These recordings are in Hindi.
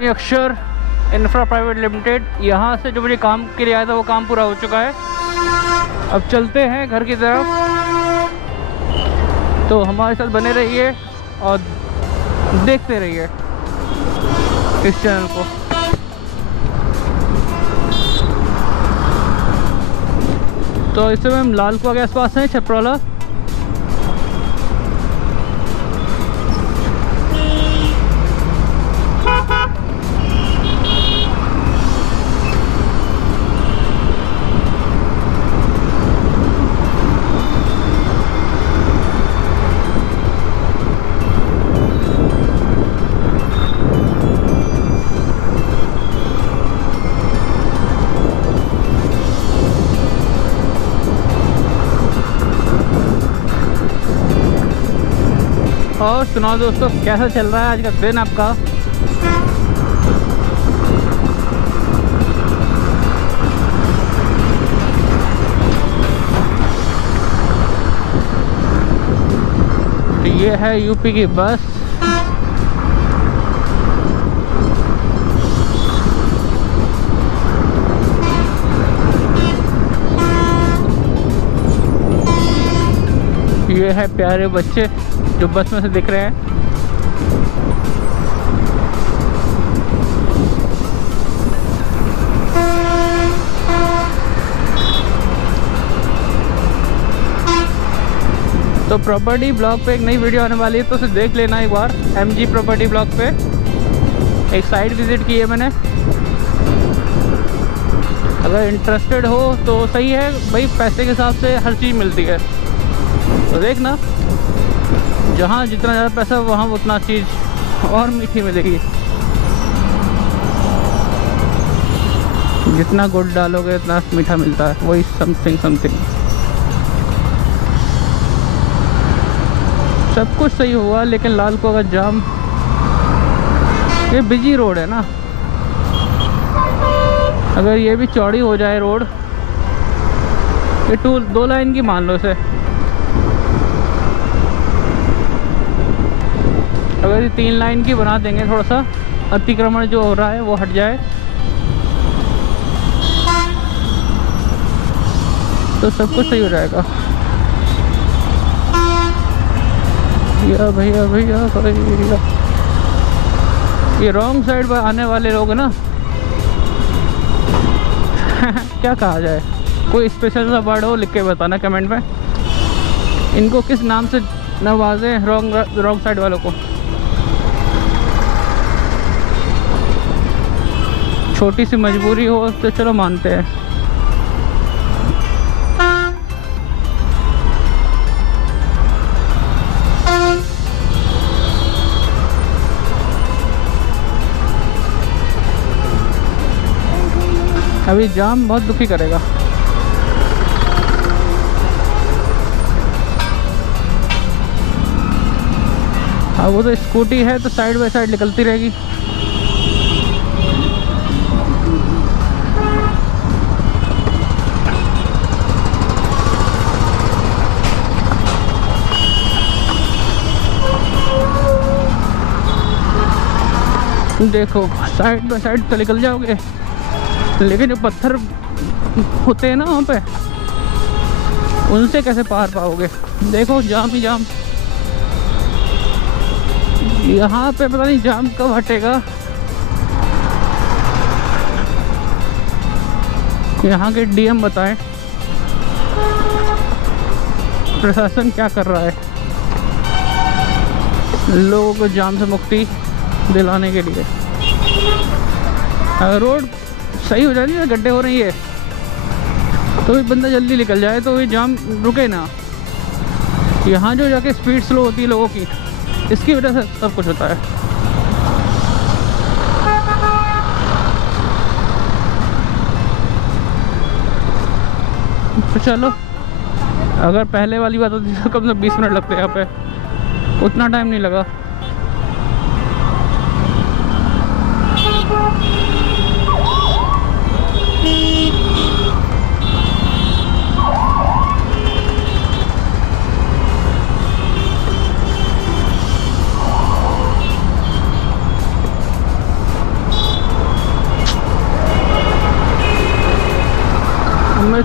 अक्षर इंफ्रा प्राइवेट लिमिटेड। यहाँ से जो मुझे काम के लिए आया था वो काम पूरा हो चुका है। अब चलते हैं घर की तरफ। तो हमारे साथ बने रहिए और देखते रहिए इस चैनल को। तो इस समय हम लाल कुआं के आसपास हैं, छपरौला। और सुनाओ दोस्तों, कैसा चल रहा है आज का दिन आपका? तो ये है यूपी की बस। ये है प्यारे बच्चे जो बस में से दिख रहे हैं। तो प्रॉपर्टी ब्लॉग पे एक नई वीडियो आने वाली है, तो उसे देख लेना एक बार। MG प्रॉपर्टी ब्लॉग पे एक साइट विजिट की है मैंने। अगर इंटरेस्टेड हो तो सही है भाई, पैसे के हिसाब से हर चीज़ मिलती है। तो देखना, जहाँ जितना ज़्यादा पैसा वहाँ उतना चीज़ और मीठी मिलेगी। जितना गुड़ डालोगे उतना मीठा मिलता है, वही समथिंग। सब कुछ सही हुआ, लेकिन लाल कुआं का जाम, ये बिजी रोड है ना। अगर ये भी चौड़ी हो जाए रोड, ये 2 लाइन की मान लो इसे, अगर ये 3 लाइन की बना देंगे, थोड़ा सा अतिक्रमण जो हो रहा है वो हट जाए, तो सब कुछ सही हो जाएगा। भैया ये रॉन्ग साइड पर आने वाले लोग ना क्या कहा जाए, कोई स्पेशल सा वर्ड हो लिख के बताना कमेंट में, इनको किस नाम से नवाजें रॉन्ग साइड वालों को। छोटी सी मजबूरी हो तो चलो मानते हैं। अभी जाम बहुत दुखी करेगा। हाँ, वो तो स्कूटी है तो साइड बाय साइड निकलती रहेगी। देखो साइड बाय साइड तो निकल जाओगे, लेकिन जो पत्थर होते हैं ना वहाँ पे, उनसे कैसे पार पाओगे? देखो जाम ही जाम। यहाँ पे पता नहीं जाम कब हटेगा। यहाँ के DM बताएं प्रशासन क्या कर रहा है लोगों को जाम से मुक्ति दिलाने के लिए। रोड सही हो जाती है, गड्ढे हो रही है तो भी बंदा जल्दी निकल जाए तो ये जाम रुके ना। यहाँ जो जाके स्पीड स्लो होती है लोगों की, इसकी वजह से सब कुछ होता है। तो चलो, अगर पहले वाली बात होती तो कम से 20 मिनट लगते यहाँ पे, उतना टाइम नहीं लगा।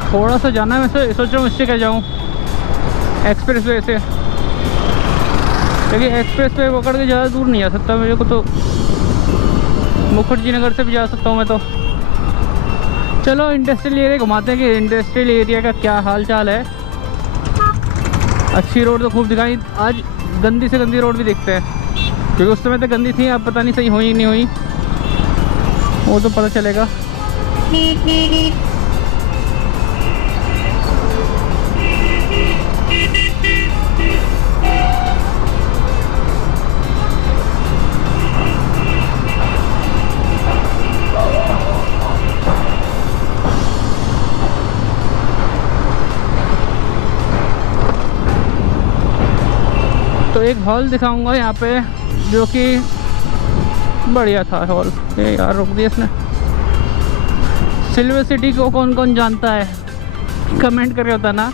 थोड़ा सा जाना है, वैसे सोच रहा हूँ इससे क्या जाऊँ, एक्सप्रेस वे से, क्योंकि एक्सप्रेस वे पकड़ के ज़्यादा दूर नहीं जा सकता मेरे को, तो मुखर्जी नगर से भी जा सकता हूँ मैं तो। चलो इंडस्ट्रियल एरिया घुमाते हैं कि इंडस्ट्रियल एरिया का क्या हाल चाल है। अच्छी रोड तो खूब दिखाई, आज गंदी से गंदी रोड भी देखते हैं, क्योंकि उस समय तो गंदी थी, अब पता नहीं सही हुई नहीं हुई, वो तो पता चलेगा। तो एक हॉल दिखाऊंगा यहाँ पे जो कि बढ़िया था हॉल। ये यार रोक दिया इसने। सिल्वर सिटी को कौन कौन जानता है, कमेंट करके बताना।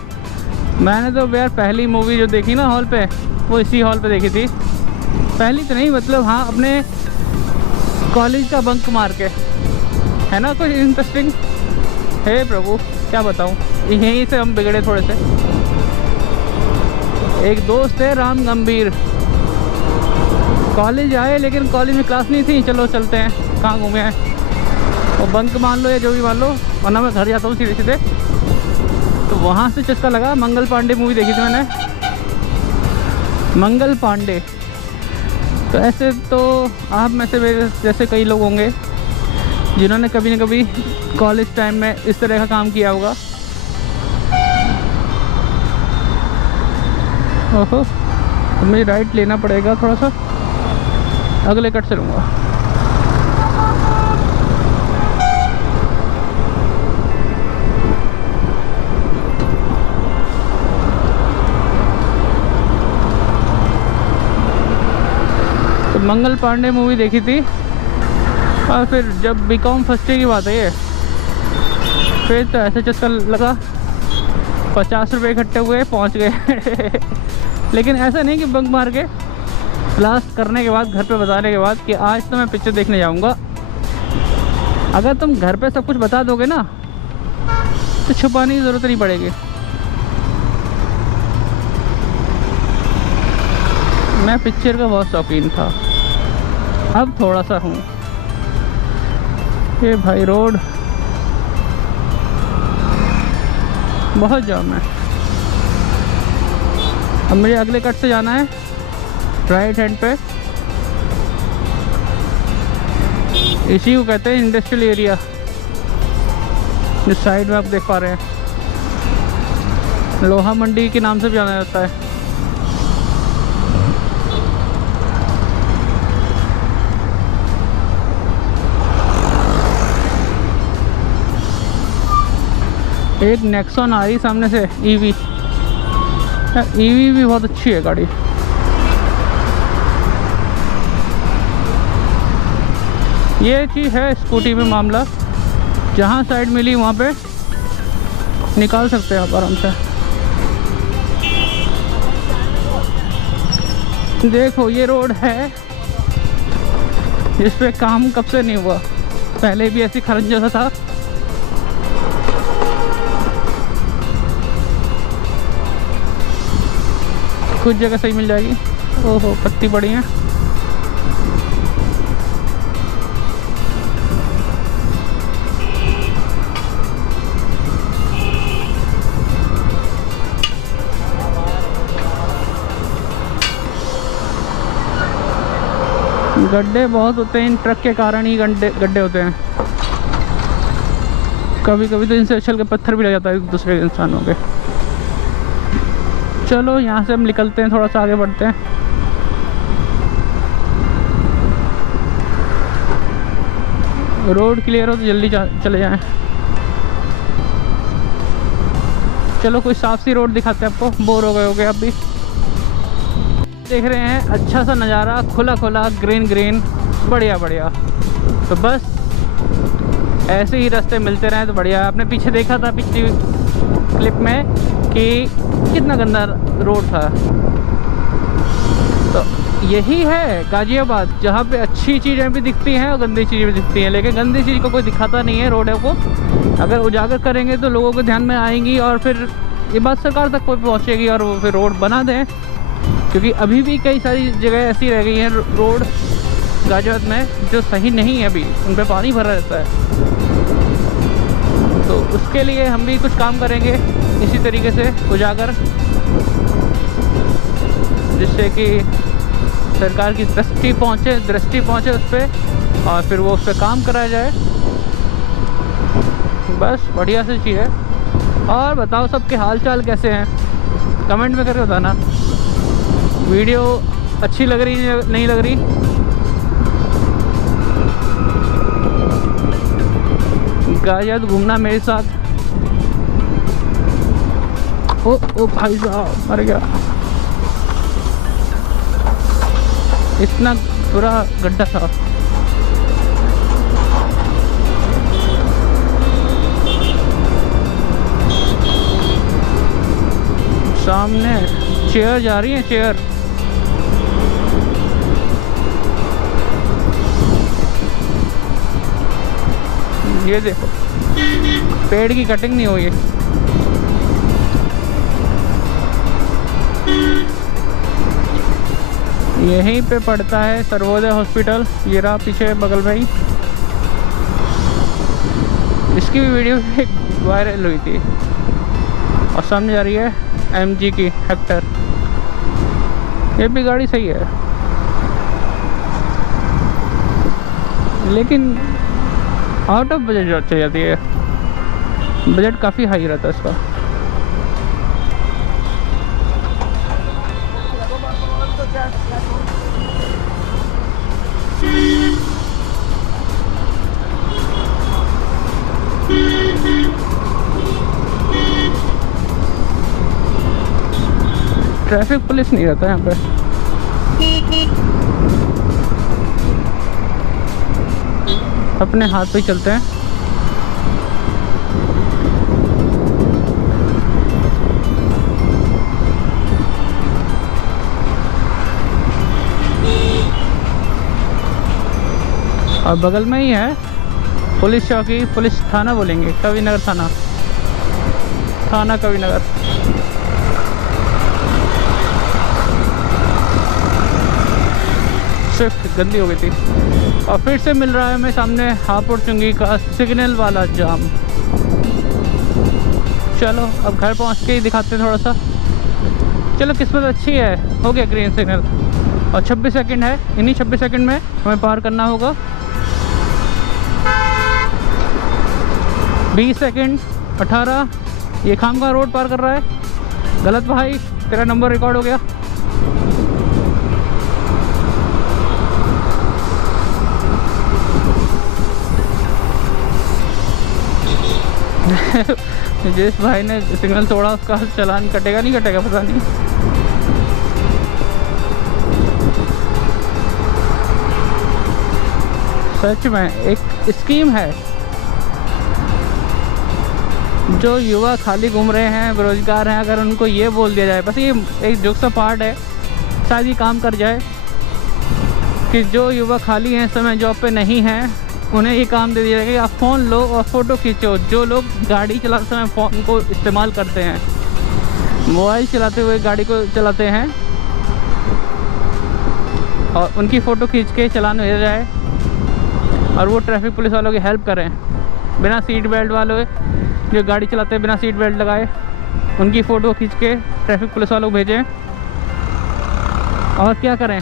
मैंने तो यार पहली मूवी जो देखी ना हॉल पे, वो इसी हॉल पे देखी थी। पहली तो नहीं, मतलब हाँ, अपने कॉलेज का बंक मार के, है ना कुछ इंटरेस्टिंग। हे प्रभु क्या बताऊँ, यहीं से हम बिगड़े थोड़े से। एक दोस्त है राम गंभीर, कॉलेज आए लेकिन कॉलेज में क्लास नहीं थी, चलो चलते हैं, कहाँ घूमे हैं, वो बंक मान लो या जो भी मान लो, वरना मैं घर जाता हूँ सीधे सीधे। तो वहाँ से चस्का लगा, मंगल पांडे मूवी देखी थी मैंने, मंगल पांडे। तो ऐसे तो आप में से मेरे जैसे कई लोग होंगे जिन्होंने कभी न कभी कॉलेज टाइम में इस तरह का काम किया होगा। ओहो, तो मुझे राइट लेना पड़ेगा थोड़ा सा, अगले कट से लूँगा। तो मंगल पांडे मूवी देखी थी, और फिर जब बीकॉम फर्स्ट ईयर की बात है ये, फिर तो ऐसे चस्का लगा, 50 रुपये इकट्ठे हुए, पहुँच गए। लेकिन ऐसा नहीं कि बंक मार के, क्लास करने के बाद, घर पे बताने के बाद कि आज तो मैं पिक्चर देखने जाऊंगा। अगर तुम घर पे सब कुछ बता दोगे ना, तो छुपाने की ज़रूरत नहीं पड़ेगी। मैं पिक्चर का बहुत शौकीन था, अब थोड़ा सा हूँ। ये भाई रोड बहुत जाम है। अब मुझे अगले कट से जाना है राइट हैंड पे, इसी को कहते हैं इंडस्ट्रियल एरिया, जिस साइड में आप देख पा रहे हैं, लोहा मंडी के नाम से भी जाना जाता है। एक नेक्सॉन आ रही सामने से, ईवी। ईवी भी बहुत अच्छी है गाड़ी। ये चीज़ है स्कूटी में मामला, जहाँ साइड मिली वहाँ पे निकाल सकते हैं आप आराम से। देखो ये रोड है जिस पे काम कब से नहीं हुआ, पहले भी ऐसी खरंज जैसा था। कुछ जगह सही मिल जाएगी। ओहो पत्ती पड़ी है। गड्ढे बहुत होते हैं, इन ट्रक के कारण ही गड्ढे होते हैं। कभी कभी तो इनसे उछल के पत्थर भी लग जाता है एक दूसरे इंसानों के। चलो यहाँ से हम निकलते हैं, थोड़ा सा आगे बढ़ते हैं। रोड क्लियर हो तो जल्दी चले जाएं। चलो कोई साफ सी रोड दिखाते हैं आपको, बोर हो गए होगे आप भी। देख रहे हैं अच्छा सा नज़ारा, खुला खुला, ग्रीन ग्रीन, बढ़िया बढ़िया। तो बस ऐसे ही रास्ते मिलते रहे तो बढ़िया। आपने पीछे देखा था पिछली क्लिप में कि कितना गंदा रोड था, तो यही है गाजियाबाद, जहाँ पे अच्छी चीज़ें भी दिखती हैं और गंदी चीज़ें भी दिखती हैं, लेकिन गंदी चीज़ को कोई दिखाता नहीं है रोडों को। अगर उजागर करेंगे तो लोगों के ध्यान में आएंगी और फिर ये बात सरकार तक पहुँचेगी और वो फिर रोड बना दें। क्योंकि अभी भी कई सारी जगह ऐसी रह गई हैं रोड गाजियाबाद में जो सही नहीं है, अभी उन पर पानी भरा रहता है। तो उसके लिए हम भी कुछ काम करेंगे इसी तरीके से उजागर, जिससे कि सरकार की दृष्टि पहुँचे उस पर और फिर वो उस पर काम करा जाए। बस बढ़िया सी चीज़ है। और बताओ सबके हाल चाल कैसे हैं, कमेंट में करके बताना। वीडियो अच्छी लग रही नहीं लग रही। गाजियाबाद घूमना मेरे साथ। ओ भाई साहब मर गया, इतना बुरा गड्ढा था। सामने चेयर जा रही है, चेयर। ये देखो पेड़ की कटिंग नहीं हुई है। यहीं पे पड़ता है सर्वोदय हॉस्पिटल, ये रहा पीछे बगल में ही। इसकी भी वीडियो वायरल हुई थी। और सामने जा रही है MG की हेक्टर, ये भी गाड़ी सही है, लेकिन आउट ऑफ बजट चल जाती है। बजट काफ़ी हाई रहता है इसका। ट्रैफिक पुलिस नहीं रहता यहाँ पे। अपने हाथ पे चलते हैं। और बगल में ही है पुलिस चौकी, पुलिस थाना बोलेंगे, कविनगर थाना, थाना कविनगर। स्विफ्ट गंदी हो गई थी। और फिर से मिल रहा है हमें सामने हापुड़ चुंगी का सिग्नल वाला जाम। चलो अब घर पहुंच के ही दिखाते हैं थोड़ा सा। चलो किस्मत अच्छी है, हो गया ग्रीन सिग्नल। और 26 सेकंड है, इन्हीं 26 सेकंड में हमें पार करना होगा। 20 सेकंड, 18। ये खामखा रोड पार कर रहा है। गलत भाई, तेरा नंबर रिकॉर्ड हो गया। जिस भाई ने सिग्नल तोड़ा उसका चालान कटेगा नहीं कटेगा पता नहीं। सच में एक स्कीम है, जो युवा खाली घूम रहे हैं, बेरोजगार हैं, अगर उनको ये बोल दिया जाए, बस ये एक जोक सा पार्ट है, शायद ये काम कर जाए कि जो युवा खाली हैं, इस समय जॉब पे नहीं हैं, उन्हें ये काम दे दिया जाएगा कि आप फ़ोन लो और फ़ोटो खींचो। जो लोग गाड़ी चलाते समय फ़ोन को इस्तेमाल करते हैं, मोबाइल चलाते हुए गाड़ी को चलाते हैं, और उनकी फ़ोटो खींच के चालान भेजा जाए और वो ट्रैफिक पुलिस वालों की हेल्प करें। बिना सीट बेल्ट वालों जो गाड़ी चलाते हैं बिना सीट बेल्ट लगाए, उनकी फ़ोटो खींच के ट्रैफिक पुलिस वालों को भेजें। और क्या करें,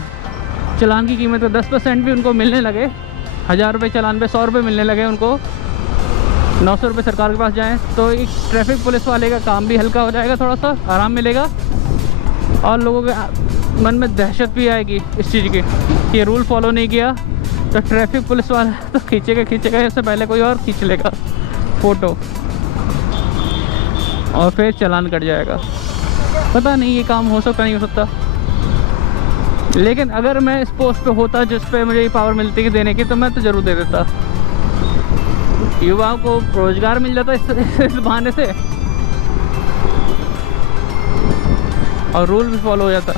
चालान की कीमत में 10% भी उनको मिलने लगे। 1000 रुपये चालान पे 100 रुपये मिलने लगे उनको, 900 रुपये सरकार के पास जाएं, तो एक ट्रैफिक पुलिस वाले का काम भी हल्का हो जाएगा, थोड़ा सा आराम मिलेगा। और लोगों के मन में दहशत भी आएगी इस चीज़ की कि ये रूल फॉलो नहीं किया तो ट्रैफिक पुलिस वाला तो खींचेगा, इससे पहले कोई और खींच लेगा फ़ोटो और फिर चालान कट जाएगा। पता नहीं ये काम हो सकता नहीं हो सकता, लेकिन अगर मैं इस पोस्ट पे होता जिस पे मुझे ये पावर मिलती है देने की, तो मैं तो ज़रूर दे देता। युवाओं को रोजगार मिल जाता इस बहाने से, और रूल भी फॉलो हो जाता।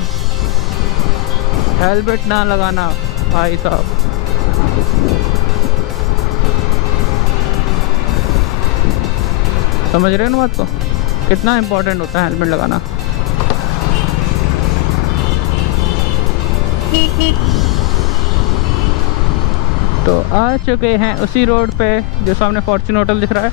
हेलमेट ना लगाना भाई साहब। समझ रहे हो ना बात को, कितना इम्पोर्टेंट होता है हेलमेट लगाना। तो आ चुके हैं उसी रोड पे जो सामने फॉर्च्यून होटल दिख रहा है।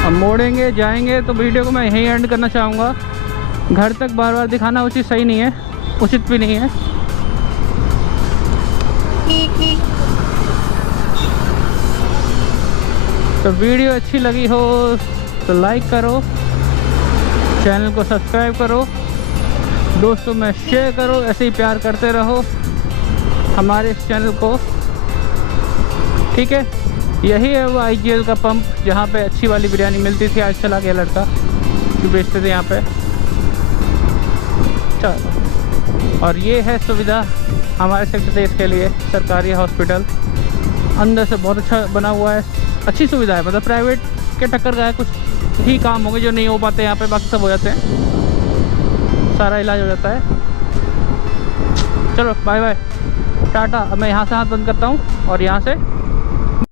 अब मोड़ेंगे जाएंगे, तो वीडियो को मैं यहीं एंड करना चाहूँगा। घर तक बार बार दिखाना उचित सही नहीं है, उचित भी नहीं है। तो वीडियो अच्छी लगी हो तो लाइक करो, चैनल को सब्सक्राइब करो, दोस्तों में शेयर करो, ऐसे ही प्यार करते रहो हमारे इस चैनल को, ठीक है। यही है वो IGL का पंप जहाँ पे अच्छी वाली बिरयानी मिलती थी। आज चला गया लड़का जो बेचते थे यहाँ पे। चलो, और ये है सुविधा हमारे सेक्टर 23 के लिए, सरकारी हॉस्पिटल अंदर से बहुत अच्छा बना हुआ है, अच्छी सुविधा है। मतलब प्राइवेट के टक्कर का है, कुछ ही काम होंगे जो नहीं हो पाते यहाँ पे, बाकी सब हो जाते हैं, सारा इलाज हो जाता है। चलो बाय बाय, टाटा। अब मैं यहाँ से हाथ बंद करता हूँ और यहाँ से